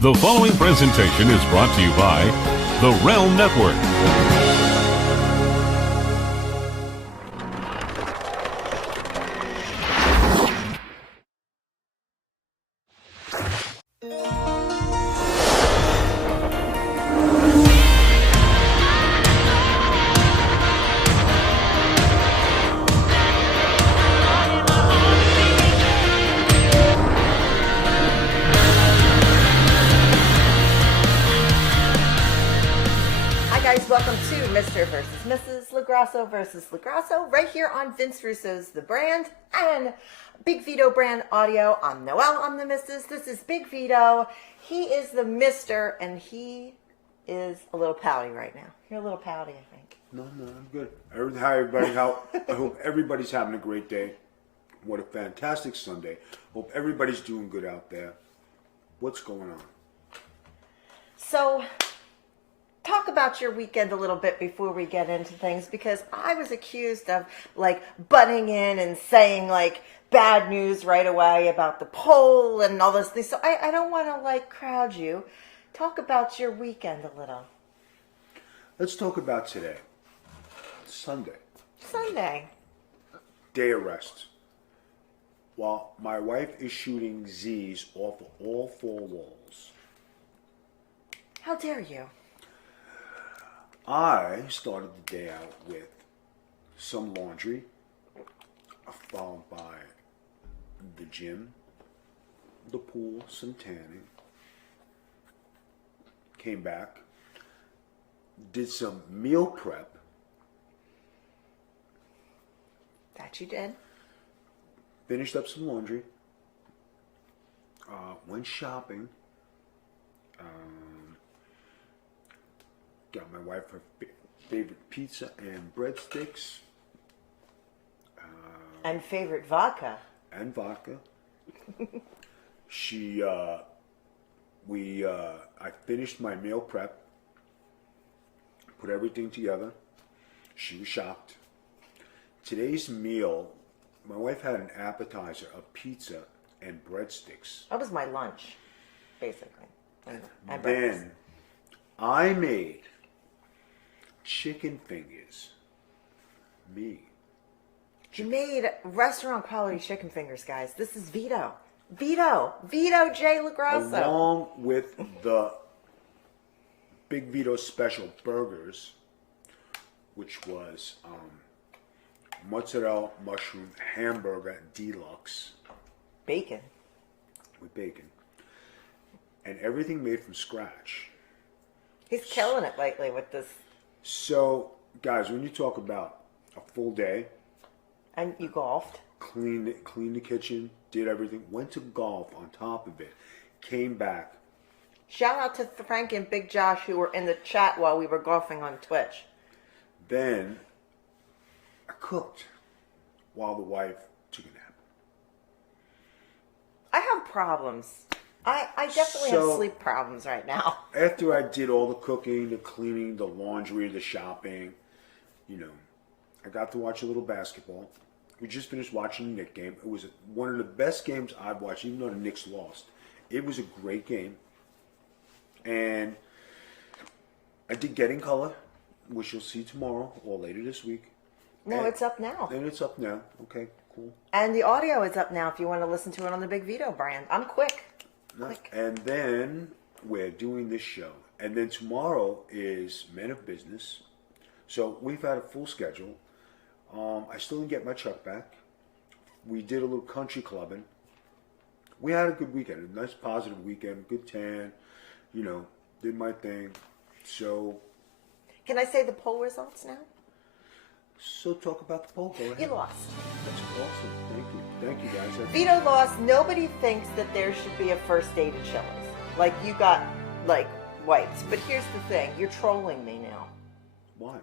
The following presentation is brought to you by the Realm Network. Welcome to Mr. versus Mrs. LaGrasso versus LaGrasso, right here on Vince Russo's The Brand and Big Vito Brand Audio. I'm Noel, I'm the Mrs. This is Big Vito. He is the Mr. and he is a little pouty right now. You're a little pouty, I think. No, I'm good. Hi, everybody. I hope everybody's having a great day. What a fantastic Sunday. Hope everybody's doing good out there. What's going on? So, talk about your weekend a little bit before we get into things, because I was accused of like butting in and saying like bad news right away about the poll and all those things. So I don't want to like crowd you. Talk about your weekend a little. Let's talk about today. Sunday. Day of rest. While my wife is shooting Z's off of all four walls. How dare you? I started the day out with some laundry, followed by the gym, the pool, some tanning. Came back, did some meal prep. That you did. Finished up some laundry. Went shopping. Got my wife her favorite pizza and breadsticks. And favorite vodka. And vodka. I finished my meal prep. Put everything together. She was shocked. Today's meal, my wife had an appetizer of pizza and breadsticks. That was my lunch, basically. And then I made chicken fingers. Me. You made restaurant quality chicken fingers, guys. This is Vito. Vito J. LaGrasso. Along with the Big Vito special burgers, which was mozzarella mushroom hamburger deluxe. Bacon. With bacon. And everything made from scratch. He's killing it lately with this. So, guys, when you talk about a full day. And you golfed. Cleaned the kitchen, did everything, went to golf on top of it, came back. Shout out to Frank and Big Josh who were in the chat while we were golfing on Twitch. Then I cooked while the wife took a nap. I have problems. I definitely have sleep problems right now. After I did all the cooking, the cleaning, the laundry, the shopping, I got to watch a little basketball. We just finished watching the Knicks game. It was one of the best games I've watched, even though the Knicks lost. It was a great game. And I did Get in Color, which you'll see tomorrow or later this week. No, it's up now. And it's up now. Okay, cool. And the audio is up now if you want to listen to it on the Big Vito brand. I'm quick. And then we're doing this show. And then tomorrow is Men of Business. So we've had a full schedule. I still didn't get my truck back. We did a little country clubbing. We had a good weekend, a nice positive weekend, good tan, did my thing. So. Can I say the poll results now? So talk about the poll. Go ahead. You lost. That's awesome. Thank you guys. Vito lost. Nobody thinks that there should be a first date at Chili's. Like you got wiped. But here's the thing. You're trolling me now. Why?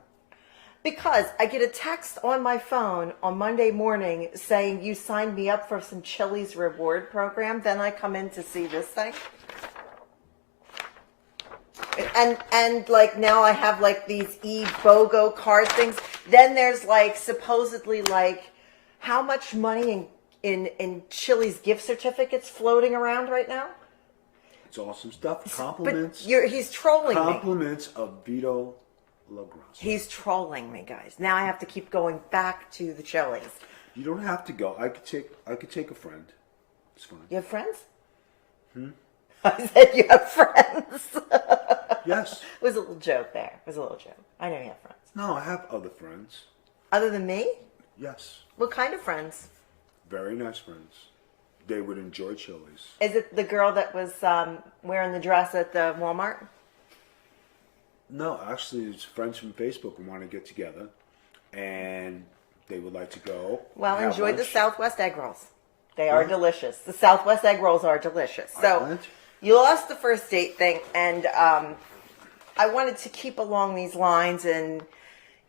Because I get a text on my phone on Monday morning saying you signed me up for some Chili's reward program. Then I come in to see this thing. And now I have these BOGO card things. Then there's supposedly how much money in Chili's gift certificates floating around right now? It's awesome stuff. Compliments. But he's trolling me. Compliments of Vito LaGrasse. He's trolling me, guys. Now I have to keep going back to the Chili's. You don't have to go. I could take a friend. It's fine. You have friends? I said you have friends. Yes. It was a little joke there. It was a little joke. I know you have friends. No, I have other friends. Other than me? Yes. What kind of friends? Very nice friends. They would enjoy Chili's. Is it the girl that was wearing the dress at the Walmart? No, actually, it's friends from Facebook who want to get together, and they would like to go. Well, have enjoy the lunch. Southwest egg rolls. They are delicious. The Southwest egg rolls are delicious. So Excellent. you lost the first date thing, and I wanted to keep along these lines. And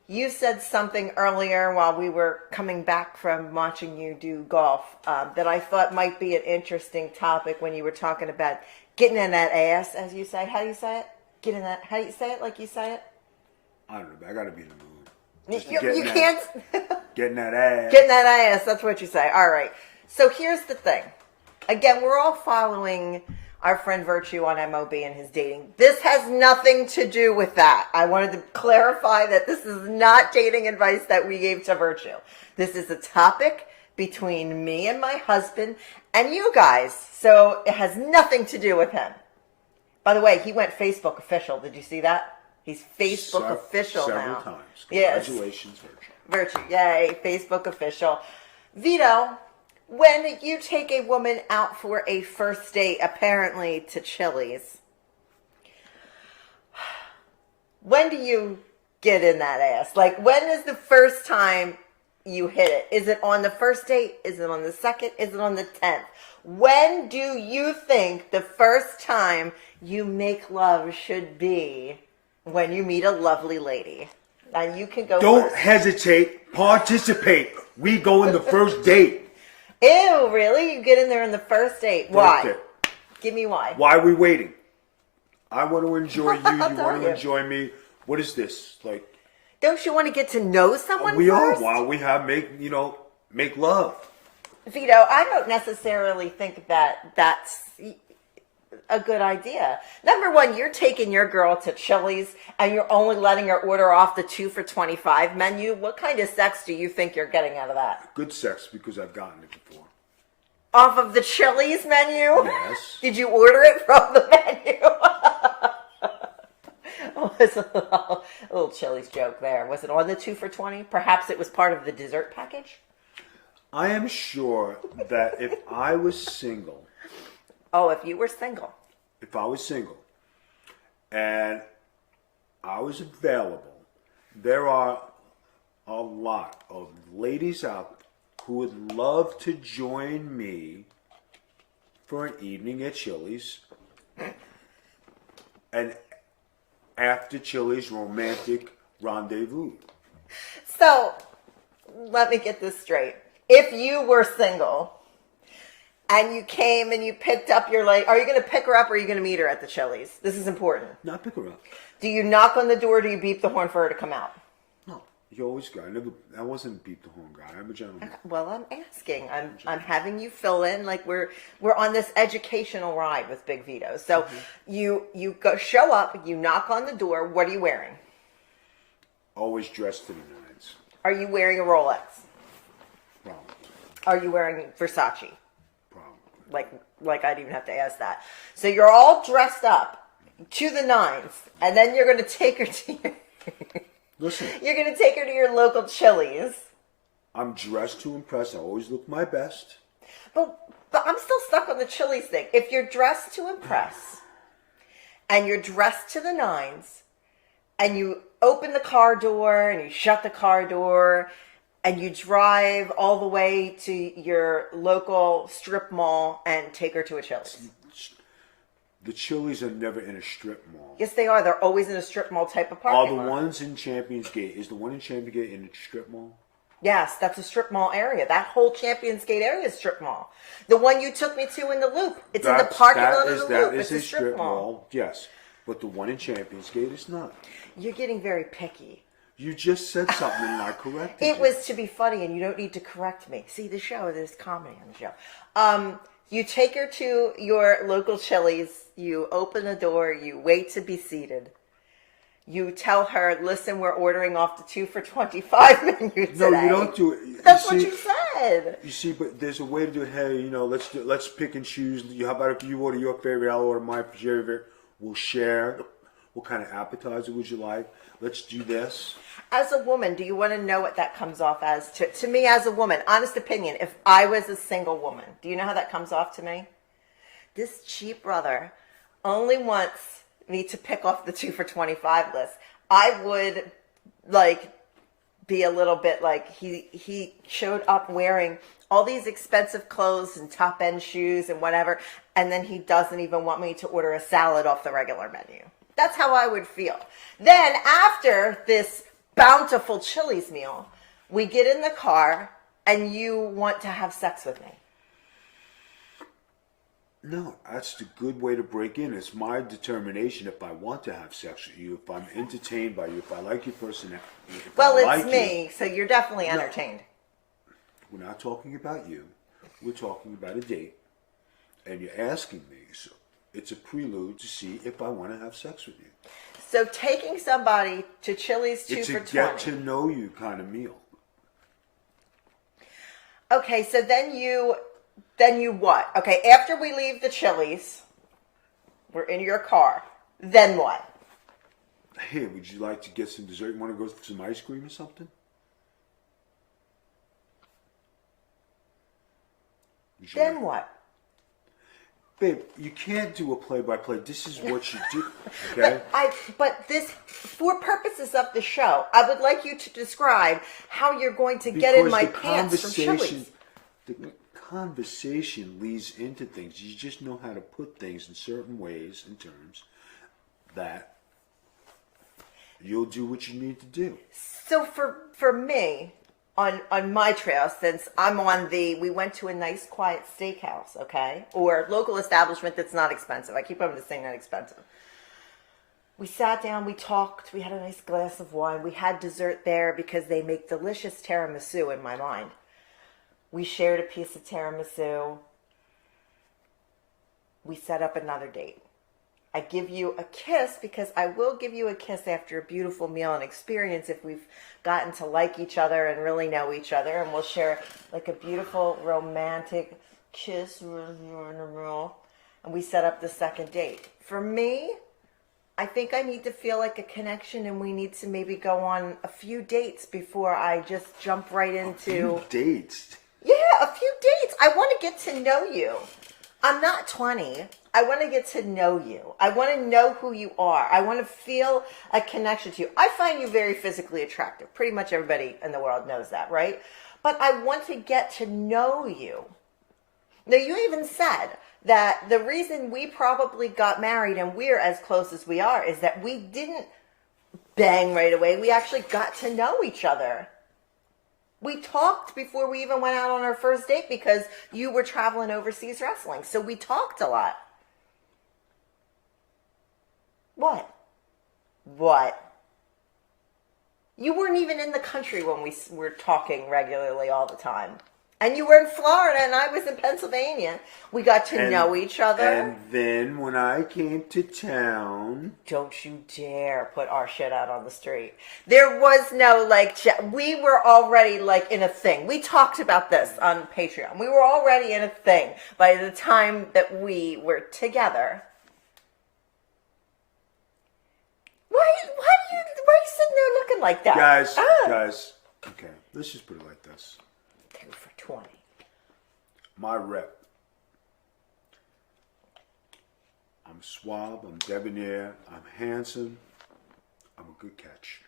you said something earlier while we were coming back from watching you do golf that I thought might be an interesting topic when you were talking about getting in that ass, as you say. How do you say it? Get in that. How do you say it? Like you say it? I don't know. I got to be in the mood. Just to You get in can't. Getting that ass. Getting that ass. That's what you say. All right. So here's the thing. Again, we're all following our friend Virtue on MOB and his dating. This has nothing to do with that. I wanted to clarify that this is not dating advice that we gave to Virtue. This is a topic between me and my husband and you guys. So it has nothing to do with him. By the way, he went Facebook official. Did you see that? He's Facebook official several now. times. Yes. Congratulations, Virtue. Virtue, yay, Facebook official. Vito, when you take a woman out for a first date, apparently to Chili's, when do you get in that ass? Like, when is the first time you hit it? Is it on the first date? Is it on the second? Is it on the 10th? When do you think the first time you make love should be when you meet a lovely lady? And you can go Don't first. hesitate. Participate. We go in the first date. Ew, really? You get in there on the first date. Why? That's it. Give me why. Why are we waiting? I want to enjoy you. You I'll want tell to you. enjoy me. What is this? Like, Don't you want to get to know someone we first? are while we have make love. Vito, I don't necessarily think that that's a good idea. Number one, you're taking your girl to Chili's and you're only letting her order off the 2 for $25 menu. What kind of sex do you think you're getting out of that? Good sex because I've gotten it before. Off of the Chili's menu? Yes. Did you order it from the menu? Was a little Chili's joke there. Was it on the 2 for $20? Perhaps it was part of the dessert package? I am sure that if I was single, Oh, if you were single. and I was available, there are a lot of ladies out who would love to join me for an evening at Chili's. And after Chili's romantic rendezvous. So, let me get this straight. If you were single and you came and you picked up your lady, are you going to pick her up or are you going to meet her at the Chili's? This is important. Not pick her up. Do you knock on the door or do you beep the horn for her to come out? No, you always go. I wasn't beat the horn guy. I'm a gentleman. Well, I'm asking. I'm having you fill in like we're on this educational ride with Big Vito. So you go show up, you knock on the door. What are you wearing? Always dressed to the nines. Are you wearing a Rolex? Problem. Are you wearing Versace? Problem. Like I'd even have to ask that. So you're all dressed up to the nines, and then you're going to take her to your Listen, you're going to take her to your local Chili's. I'm dressed to impress. I always look my best. But I'm still stuck on the Chili's thing. If you're dressed to impress, and you're dressed to the nines, and you open the car door and you shut the car door, and you drive all the way to your local strip mall and take her to a Chili's. The Chili's are never in a strip mall. Yes, they are. They're always in a strip mall type of parking Are the lot. ones in Champions Gate? Is the one in Champions Gate in a strip mall? Yes, that's a strip mall area. That whole Champions Gate area is strip mall. The one you took me to in the Loop. It's in the parking lot of the Loop. It's a strip mall. Yes, but the one in Champions Gate is not. You're getting very picky. You just said something and I corrected It you. was to be funny, and you don't need to correct me. See, the show, there's comedy on the show. You take her to your local Chili's, you open the door, you wait to be seated. You tell her, listen, we're ordering off the 2 for $25 menu today. No, you don't do it. That's what you said. You see, but there's a way to do it. Hey, let's pick and choose. How about if you order your favorite, I'll order my favorite. We'll share. What kind of appetizer would you like? Let's do this. As a woman, do you want to know what that comes off as? To me, as a woman, honest opinion, if I was a single woman, do you know how that comes off to me? This cheap brother only wants me to pick off the 2 for $25 list. I would be a little bit like he showed up wearing all these expensive clothes and top end shoes and whatever, and then he doesn't even want me to order a salad off the regular menu. That's how I would feel. Then after this bountiful Chili's meal, we get in the car and you want to have sex with me. No, that's the good way to break in. It's my determination if I want to have sex with you, if I'm entertained by you, if I like your personality. Well, it's me, so you're definitely entertained. No, we're not talking about you. We're talking about a date. And you're asking me, so it's a prelude to see if I want to have sex with you. So taking somebody to Chili's 2 for $20. It's a get to know you kind of meal. Okay, so then you what? Okay, after we leave the Chili's, we're in your car. Then what? Hey, would you like to get some dessert? You want to go for some ice cream or something? Then what? Babe, you can't do a play-by-play. This is what you do, okay? But this, for purposes of the show, I would like you to describe how you're going to get in my pants from Chili's. The conversation leads into things. You just know how to put things in certain ways and terms that you'll do what you need to do. So for me, on my trail, since I'm on we went to a nice quiet steakhouse, okay? Or local establishment that's not expensive. I keep having to say not expensive. We sat down, we talked, we had a nice glass of wine. We had dessert there because they make delicious tiramisu in my mind. We shared a piece of tiramisu. We set up another date. I give you a kiss because I will give you a kiss after a beautiful meal and experience if we've gotten to like each other and really know each other, and we'll share like a beautiful romantic kiss and we set up the second date. For me, I think I need to feel like a connection, and we need to maybe go on a few dates before I just jump right into... A few dates? Yeah, a few dates. I want to get to know you. I'm not 20. I want to get to know you. I want to know who you are. I want to feel a connection to you. I find you very physically attractive. Pretty much everybody in the world knows that, right? But I want to get to know you. Now, you even said that the reason we probably got married and we're as close as we are is that we didn't bang right away. We actually got to know each other. We talked before we even went out on our first date because you were traveling overseas wrestling. So we talked a lot. What? You weren't even in the country when we were talking regularly all the time. And you were in Florida and I was in Pennsylvania. We got to know each other. And then when I came to town... Don't you dare put our shit out on the street. There was no, we were already, in a thing. We talked about this on Patreon. We were already in a thing by the time that we were together. Why are you sitting there looking like that? Guys, okay, let's just put it like this. 2 for 20. My rep. I'm suave, I'm debonair, I'm handsome, I'm a good catch.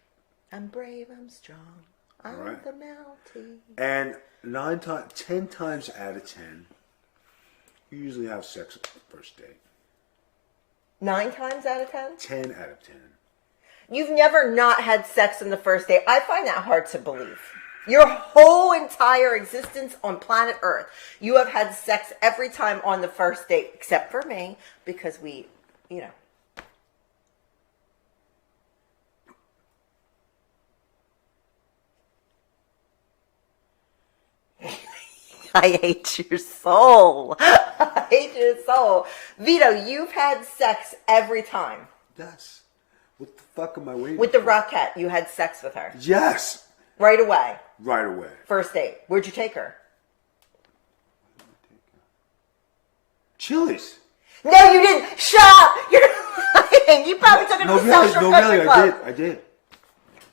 I'm brave, I'm strong, I'm right. the Mountie. And 10 times out of 10, you usually have sex at the first date. 9 times out of 10? 10 out of 10. You've never not had sex on the first date. I find that hard to believe. Your whole entire existence on planet Earth, you have had sex every time on the first date, except for me, because we, I hate your soul. I hate your soul. Vito, you've had sex every time. Yes. What the fuck am I waiting With the for? Rockette, you had sex with her. Yes. Right away. Right away. First date. Where'd you take her? Chili's. No, you didn't. Shut up. You're lying. You probably took her to the South Shore Country Club. I did.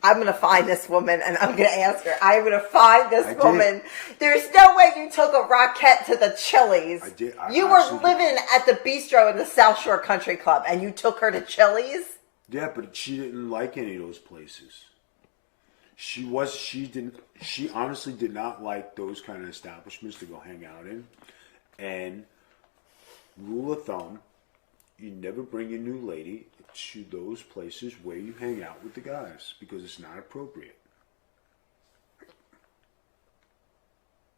I'm going to find this woman and I'm going to ask her. I'm going to find this I woman. did. There's no way you took a Rockette to the Chili's. I did. You were living at the bistro in the South Shore Country Club and you took her to Chili's? Yeah, but she didn't like any of those places. She honestly did not like those kind of establishments to go hang out in. And rule of thumb, you never bring a new lady to those places where you hang out with the guys because it's not appropriate.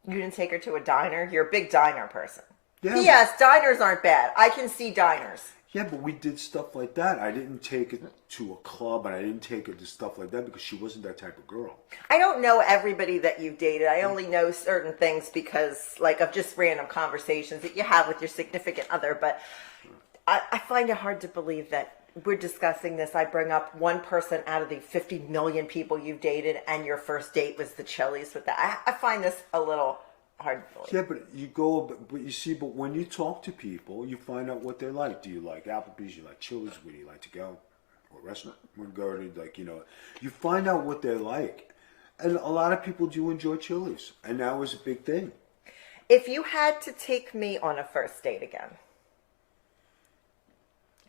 You didn't take her to a diner? You're a big diner person. Yeah, P.S. Diners aren't bad. I can see diners. Yeah, but we did stuff like that. I didn't take it to a club, and I didn't take her to stuff like that because she wasn't that type of girl. I don't know everybody that you've dated. I only know certain things because, like, of just random conversations that you have with your significant other. But I find it hard to believe that we're discussing this. I bring up one person out of the 50 million people you've dated, and your first date was the Chili's with that. I find this a little hard to believe. Yeah, but you see, but when you talk to people, you find out what they like. Do you like Applebee's? You like Chili's? Where do you like to go? Or restaurant? You find out what they like. And a lot of people do enjoy Chili's. And that was a big thing. If you had to take me on a first date again.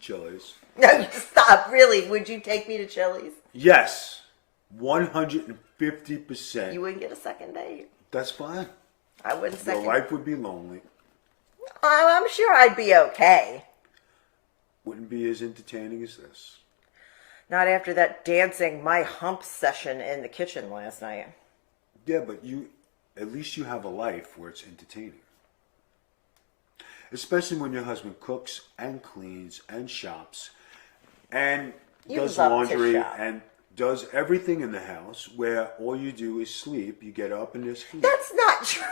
Chili's. No, you stop. Really, would you take me to Chili's? Yes. 150%. You wouldn't get a second date? That's fine. I wouldn't second. Your life would be lonely. I'm sure I'd be okay. Wouldn't be as entertaining as this. Not after that dancing my hump session in the kitchen last night. Yeah, but at least you have a life where it's entertaining. Especially when your husband cooks and cleans and shops and does laundry and does everything in the house where all you do is sleep. You get up and there's food. That's not true.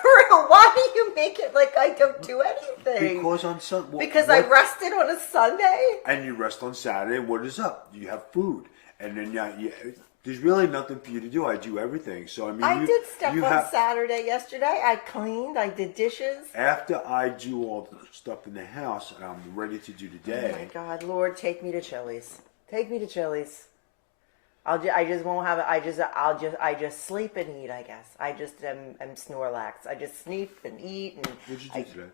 Why do you make it like I don't do anything? Because on Sunday. Because I rested on a Sunday? And you rest on Saturday. What is up? You have food. And then there's really nothing for you to do. I do everything. So, I mean, I did stuff on Saturday yesterday. I cleaned. I did dishes. After I do all the stuff in the house and I'm ready to do the day. Oh, my God. Lord, take me to Chili's. Take me to Chili's. I just won't have it. I just sleep and eat, I guess. I just am Snorlax. I just sleep and eat. And what'd you do today?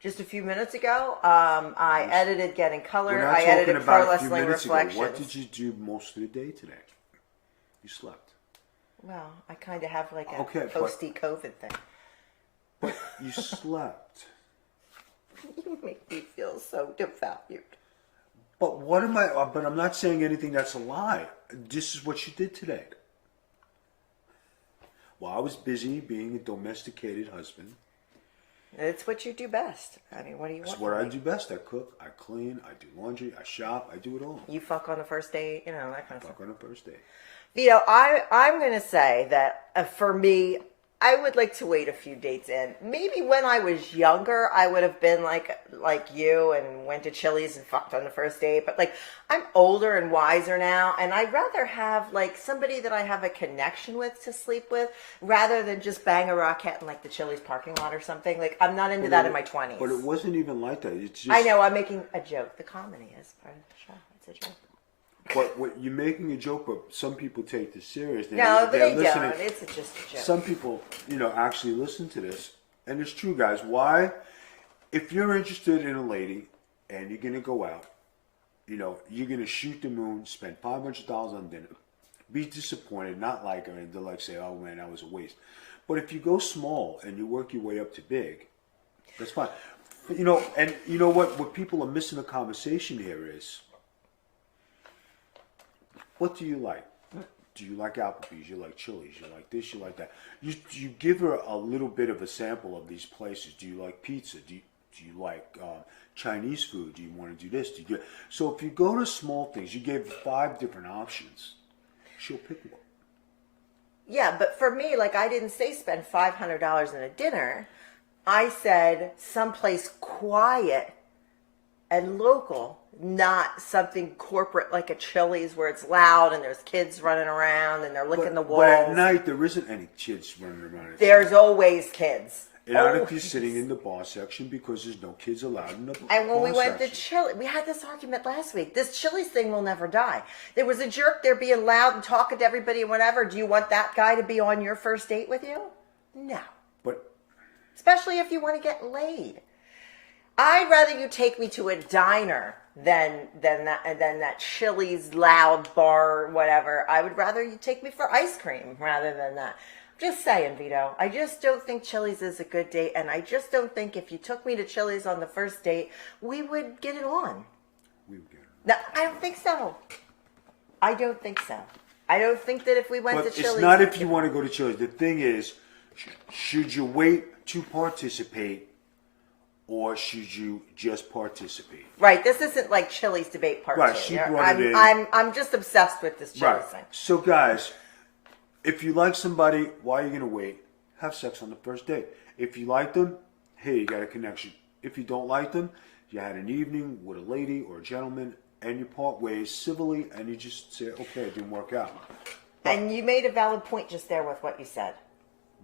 Just a few minutes ago, I edited Getting Color. I edited Pro Wrestling Reflections. What did you do most of the day today? You slept. Well, I kind of have like a posty-COVID thing. But you slept. You make me feel so devalued. But what am I? But I'm not saying anything that's a lie. This is what you did today. While I was busy being a domesticated husband. It's what you do best. I mean, what do you want? It's what I do best. I cook, I clean, I do laundry, I shop, I do it all. You fuck on the first date, that kind of stuff. Fuck on the first date. Vito, I'm going to say that for me, I would like to wait a few dates in. Maybe when I was younger, I would have been like you and went to Chili's and fucked on the first date. But I'm older and wiser now, and I'd rather have somebody that I have a connection with to sleep with, rather than just bang a Rockette in the Chili's parking lot or something. I'm not into that in my 20s. But it wasn't even like that. It's just. I know. I'm making a joke. The comedy is part of the show. It's a joke. But you're making a joke, but some people take this serious. No, but they don't. It's just a joke. Some people, actually listen to this. And it's true, guys. Why? If you're interested in a lady and you're going to go out, you're going to shoot the moon, spend $500 on dinner, be disappointed, not like her, and they'll say, oh, man, that was a waste. But if you go small and you work your way up to big, that's fine. And you know what people are missing the conversation here is, what do you like? Do you like Applebee's? You like Chili's? You like this? You like that? You give her a little bit of a sample of these places. Do you like pizza? Do you like Chinese food? Do you want to do this? So if you go to small things, you give 5 different options. She'll pick one. Yeah, but for me, like, I didn't say spend $500 in a dinner. I said someplace quiet and local, not something corporate like a Chili's where it's loud and there's kids running around and they're licking the walls. But at night, there isn't any kids running around. There's always kids. Not if you're sitting in the bar section because there's no kids allowed in the bar section. And when we went to Chili, we had this argument last week. This Chili's thing will never die. There was a jerk there being loud and talking to everybody and whatever. Do you want that guy to be on your first date with you? No. But especially if you want to get laid. I'd rather you take me to a diner than that Chili's loud bar or whatever. I would rather you take me for ice cream rather than that. Just saying, Vito. I just don't think Chili's is a good date, and I just don't think if you took me to Chili's on the first date, we would get it on. we would get it. No, I don't think so. I don't think so. I don't think that if we went to Chili's... It's not if you want to go to Chili's. The thing is, should you wait to participate, or should you just participate? Right, this isn't like Chili's debate part Right, two. she brought it in. I'm just obsessed with this Chili's Right. thing. So, guys, if you like somebody, why are you going to wait? Have sex on the first date. If you like them, hey, you got a connection. If you don't like them, you had an evening with a lady or a gentleman, and you part ways civilly, and you just say, okay, it didn't work out. And you made a valid point just there with what you said.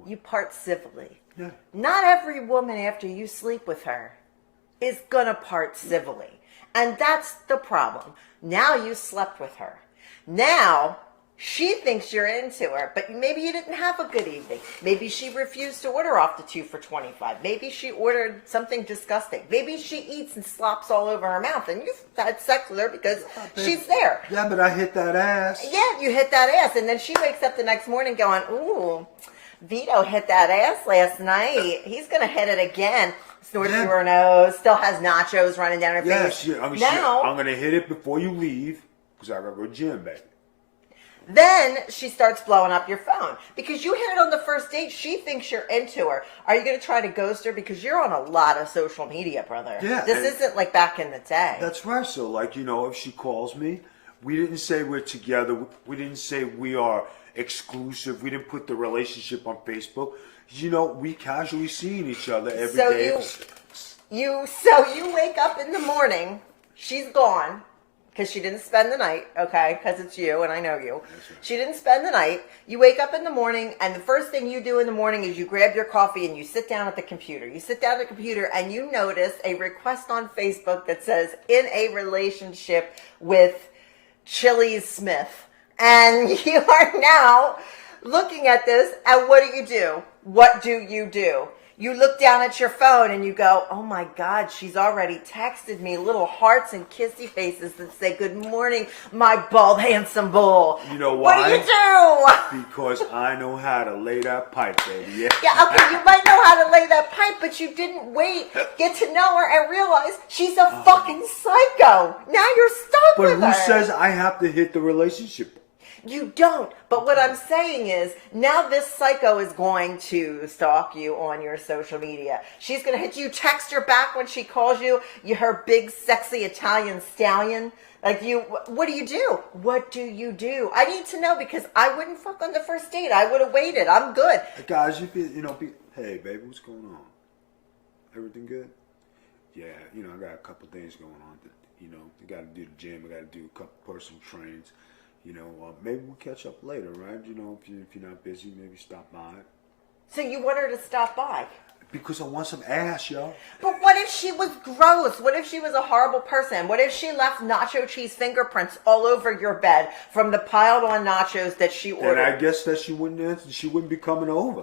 You part civilly. Yeah. Not every woman after you sleep with her is gonna part civilly. And that's the problem. Now you slept with her. Now she thinks you're into her, but maybe you didn't have a good evening. Maybe she refused to order off the 2 for $25. Maybe she ordered something disgusting. Maybe she eats and slops all over her mouth and you've had sex with her because she's there. Yeah, but I hit that ass. Yeah, you hit that ass. And then she wakes up the next morning going, ooh, Vito hit that ass last night. He's going to hit it again. Snorts through her nose, still has nachos running down her face. Yes, I'm going to hit it before you leave because I got to go to the gym, baby. Then she starts blowing up your phone because you hit it on the first date. She thinks you're into her. Are you going to try to ghost her? Because you're on a lot of social media, brother. Yeah. This isn't like back in the day. That's right. So, like, if she calls me, we didn't say we're together. We didn't say we are exclusive. We didn't put the relationship on Facebook. We casually seeing each other every day. So you wake up in the morning. She's gone. Because she didn't spend the night, okay? Because it's you, and I know you. That's right. She didn't spend the night. You wake up in the morning, and the first thing you do in the morning is you grab your coffee and you sit down at the computer. You sit down at the computer, and you notice a request on Facebook that says, in a relationship with Chili's Smith. And you are now looking at this, and what do? What do? You look down at your phone and you go, oh my God, she's already texted me little hearts and kissy faces that say, good morning, my bald, handsome bull. You know why? What do you do? Because I know how to lay that pipe, baby. Yeah, okay, you might know how to lay that pipe, but you didn't wait, get to know her, and realize she's a fucking psycho. Now you're stuck with her. But who says I have to hit the relationship? You don't. But what I'm saying is, now this psycho is going to stalk you on your social media. She's going to hit you, text her back when she calls you, her big, sexy Italian stallion. Like what do you do? What do you do? I need to know because I wouldn't fuck on the first date. I would have waited. I'm good. Guys, hey, baby, what's going on? Everything good? Yeah, I got a couple things going on. I got to do the gym. I got to do a couple personal trains. Maybe we'll catch up later, right? If you're not busy, maybe stop by. So you want her to stop by? Because I want some ass, yo. But what if she was gross? What if she was a horrible person? What if she left nacho cheese fingerprints all over your bed from the piled on nachos that she ordered? And I guess that she wouldn't answer. She wouldn't be coming over.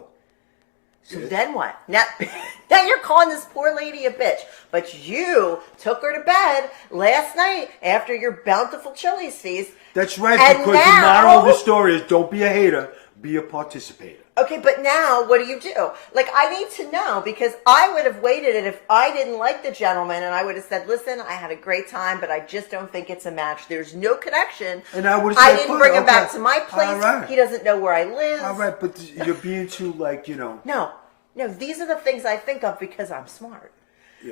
So then what? Now you're calling this poor lady a bitch. But you took her to bed last night after your bountiful Chili's feast. That's right, because the moral of the story is don't be a hater, be a participator. Okay, but now what do? Like, I need to know because I would have waited it if I didn't like the gentleman and I would have said, listen, I had a great time, but I just don't think it's a match. There's no connection. And I would have said, I didn't bring him back to my place. All right. He doesn't know where I live. All right, but you're being too, No, these are the things I think of because I'm smart.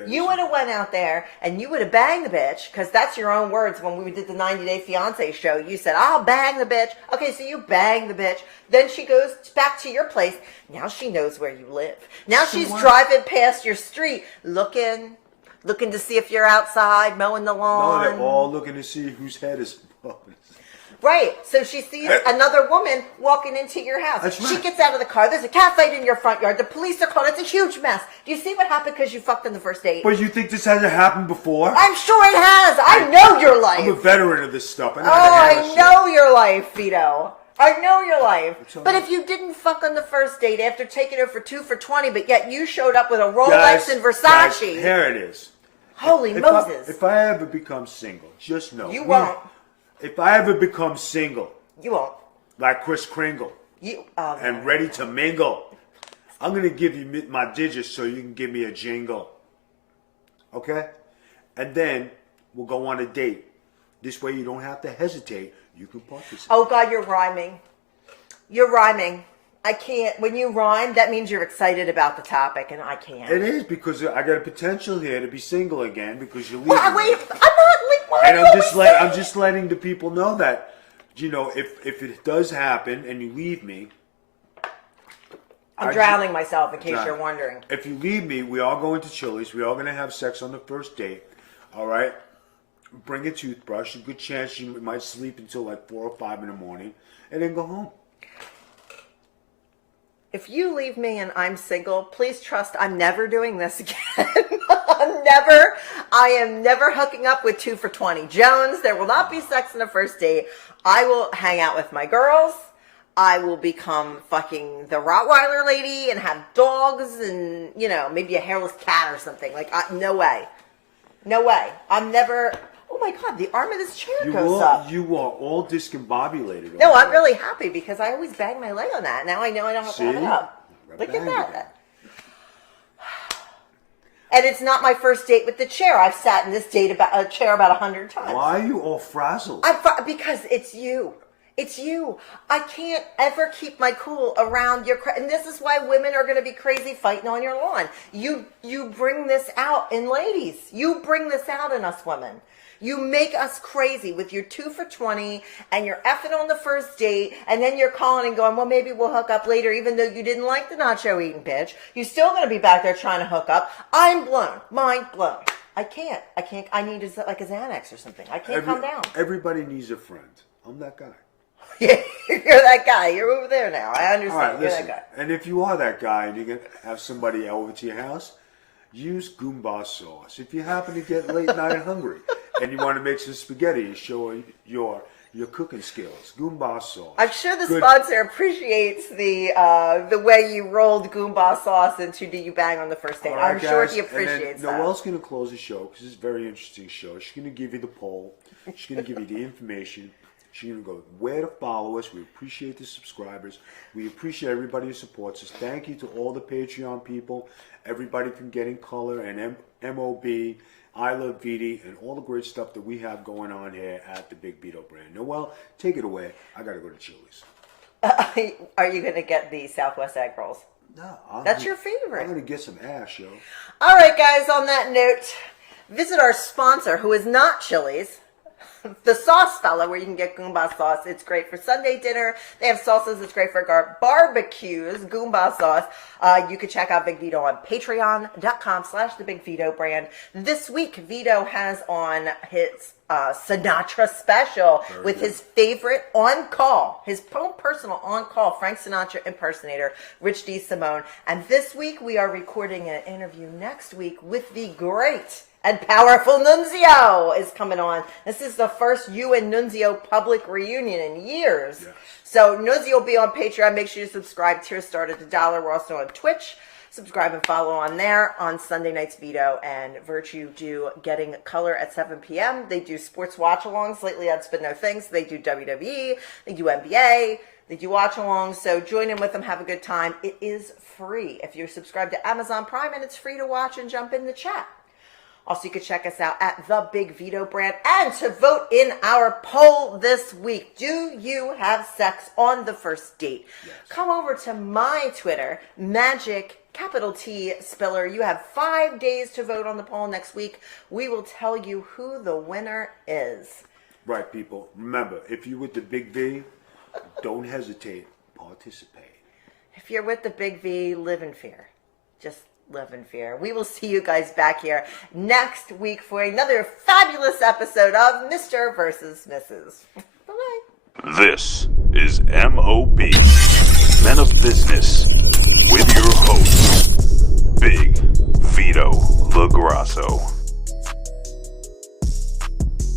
You would have went out there and you would have banged the bitch, because that's your own words when we did the 90-Day Fiancé show. You said, I'll bang the bitch. Okay, so you bang the bitch. Then she goes back to your place. Now she knows where you live. Now she's driving past your street looking to see if you're outside mowing the lawn. No, they're all looking to see whose head is above. Right. So she sees another woman walking into your house. That's right. She gets out of the car. There's a cat fight in your front yard. The police are called. It's a huge mess. Do you see what happened because you fucked on the first date? But you think this hasn't happened before? I'm sure it has. I know your life. I'm a veteran of this stuff. I know your life, Vito. I know your life. All But right. if you didn't fuck on the first date after taking her for 2 for $20, but yet you showed up with a Rolex and Versace. Guys, here it is. Holy Moses. If I ever become single, just know. You won't. If I ever become single, You won't. like Kris Kringle, and ready to mingle, I'm going to give you my digits so you can give me a jingle. Okay? And then we'll go on a date. This way you don't have to hesitate. You can participate. Oh, God, you're rhyming. You're rhyming. I can't. When you rhyme, that means you're excited about the topic, and I can't. It is, because I got a potential here to be single again because you're leaving. Well, wait, me. I'm not. Why And are you always I'm just letting the people know that, if it does happen and you leave me, I'm drowning myself, in case you're wondering. If you leave me, we are going to Chili's. We are going to have sex on the first date. All right? Bring a toothbrush. A good chance you might sleep until like 4 or 5 in the morning, and then go home. If you leave me and I'm single, please trust I'm never doing this again. I am never hooking up with 2 for $20 Jones. There will not be sex on the first date. I will hang out with my girls. I will become fucking the Rottweiler lady and have dogs and, maybe a hairless cat or something. No way. No way. I'm never... Oh my God, the arm of this chair goes up. You are all discombobulated. No, I'm really happy because I always bang my leg on that. Now I know I don't have to have it up. Look at that. And it's not my first date with the chair. I've sat in this chair about 100 times. Why are you all frazzled? Because it's you. It's you. I can't ever keep my cool around your... And this is why women are going to be crazy fighting on your lawn. You bring this out in ladies. You bring this out in us women. You make us crazy with your 2 for $20 and you're effing on the first date, and then you're calling and going, well, maybe we'll hook up later, even though you didn't like the nacho eating bitch. You're still going to be back there trying to hook up. I'm blown. Mind blown. I can't. I need like a Xanax or something. I can't calm down. Everybody needs a friend. I'm that guy. Yeah, you're that guy. You're over there now. I understand. All right, listen. You're that guy. And if you are that guy and you're going to have somebody over to your house, use Goomba sauce. If you happen to get late night hungry and you want to make some spaghetti to show your cooking skills, Goomba sauce. I'm sure the sponsor appreciates the way you rolled Goomba sauce into Do You Bang on the First Date. Right, I'm sure he guys, appreciates that. Noel's going to close the show because it's a very interesting show. She's going to give you the poll. She's going to give you the information. She's going to go where to follow us. We appreciate the subscribers. We appreciate everybody who supports us. Thank you to all the Patreon people, everybody from Getting Color and MOB, I Love VD, and all the great stuff that we have going on here at the Big Vito brand. Noel, take it away. I got to go to Chili's. Are you going to get the Southwest egg rolls? No. That's your favorite. I'm going to get some ash, yo. All right, guys, on that note, visit our sponsor, who is not Chili's. The Sauce Fella, where you can get Goomba sauce. It's great for Sunday dinner. They have salsas. It's great for barbecues. Goomba sauce. You can check out Big Vito on patreon.com/the Big Vito brand. This week, Vito has on his Sinatra special with his favorite on-call, his own personal on-call Frank Sinatra impersonator, Rich D. Simone. And this week, we are recording an interview next week with the great and powerful Nunzio is coming on. This is the first you and Nunzio public reunion in years. Yes. So Nunzio will be on Patreon. Make sure you subscribe. Tiers start at $1. We're also on Twitch. Subscribe and follow on there. On Sunday nights, Vito and Virtue do Getting Color at 7 p.m. They do sports watch-alongs. Lately, that's been their things. They do WWE. They do NBA. They do watch-alongs. So join in with them. Have a good time. It is free if you subscribe to Amazon Prime, and it's free to watch and jump in the chat. Also, you can check us out at the Big Vito brand. And to vote in our poll this week, do you have sex on the first date? Yes. Come over to my Twitter, Magic capital T Spiller. You have 5 days to vote on the poll. Next week, we will tell you who the winner is. Right, people. Remember, if you're with the Big V, don't hesitate. Participate. If you're with the Big V, live in fear. Just live in fear. We will see you guys back here next week for another fabulous episode of Mr. versus Mrs. Bye-bye. This is MOB, Men of Business, with your host, Big Vito LaGrasso.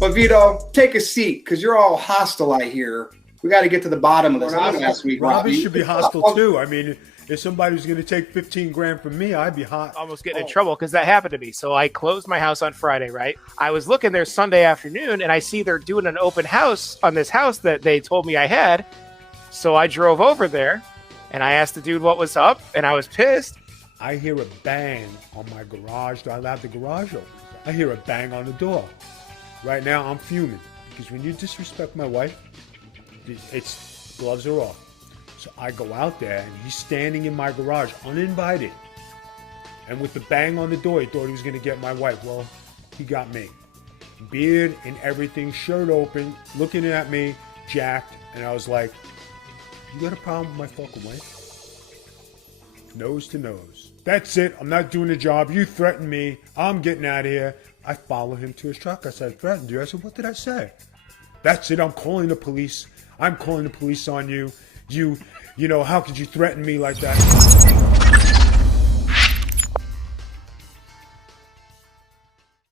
But Vito, take a seat, because you're all hostile, I hear. We got to get to the bottom of this. Last week, Robbie should be hostile too. I mean, if somebody was going to take 15 grand from me, I'd be hot. Almost getting in trouble because that happened to me. So I closed my house on Friday, right? I was looking there Sunday afternoon, and I see they're doing an open house on this house that they told me I had. So I drove over there, and I asked the dude what was up, and I was pissed. I hear a bang on my garage. I have the garage open. I hear a bang on the door. Right now, I'm fuming because when you disrespect my wife, it's gloves are off. So I go out there, and he's standing in my garage, uninvited. And with the bang on the door, he thought he was going to get my wife. Well, he got me. Beard and everything, shirt open, looking at me, jacked. And I was like, you got a problem with my fucking wife? Nose to nose. That's it. I'm not doing the job. You threatened me. I'm getting out of here. I follow him to his truck. I said, I threatened you. I said, what did I say? That's it. I'm calling the police. I'm calling the police on you. You know, how could you threaten me like that?